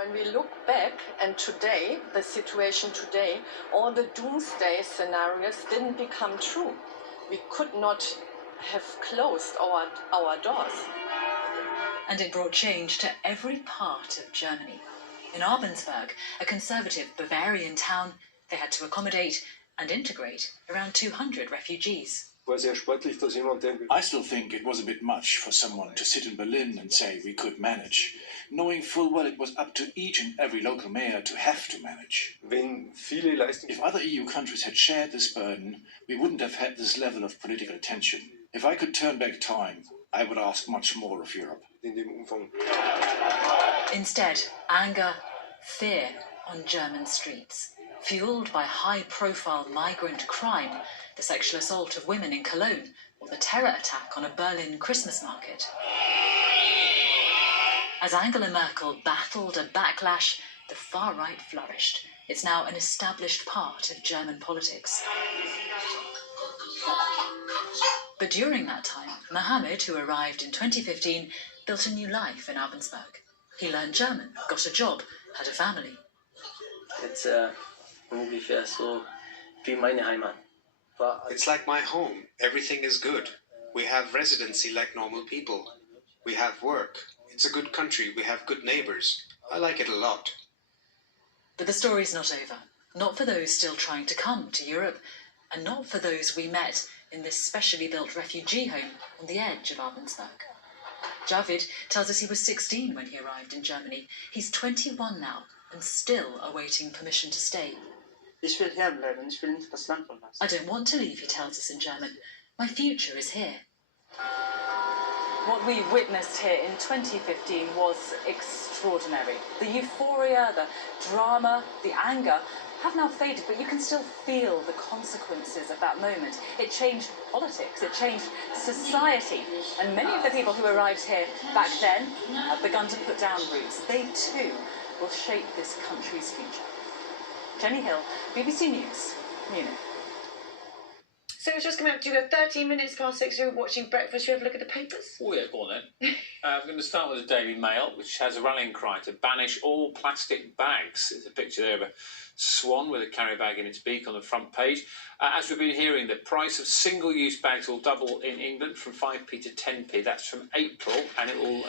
When we look back and today, the situation today, all the doomsday scenarios didn't become true. We could not have closed our doors. And it brought change to every part of Germany. In Abendsberg, a conservative Bavarian town, they had to accommodate and integrate around 200 refugees. I still think it was a bit much for someone to sit in Berlin and say we could manage, knowing full well it was up to each and every local mayor to have to manage. If other EU countries had shared this burden, we wouldn't have had this level of political tension. If I could turn back time, I would ask much more of Europe. Instead, anger, fear on German streets, fueled by high-profile migrant crime, the sexual assault of women in Cologne, or the terror attack on a Berlin Christmas market. As Angela Merkel battled a backlash, the far-right flourished. It's now an established part of German politics. But during that time, Mohammed, who arrived in 2015, built a new life in Abendsberg. He learned German, got a job, had a family. It's ungefähr so wie meine Heimat. It's like my home. Everything is good. We have residency like normal people. We have work. It's a good country. We have good neighbors. I like it a lot. But the story's not over. Not for those still trying to come to Europe, and not for those we met in this specially built refugee home on the edge of Abendsberg. Javid tells us he was 16 when he arrived in Germany. He's 21 now and still awaiting permission to stay. I don't want to leave, he tells us in German. My future is here. What we witnessed here in 2015 was extraordinary. The euphoria, the drama, the anger have now faded, but you can still feel the consequences of that moment. It changed politics, it changed society, and many of the people who arrived here back then have begun to put down roots. They too will shape this country's future. Jenny Hill, BBC News, Munich. So it's just coming up to 13 minutes past 6. You're watching breakfast. You have a look at the papers? Oh yeah, go on then. I'm going to start with the Daily Mail, which has a rallying cry to banish all plastic bags. There's a picture there of a swan with a carry bag in its beak on the front page. As we've been hearing, the price of single-use bags will double in England from 5p to 10p. That's from April, and it will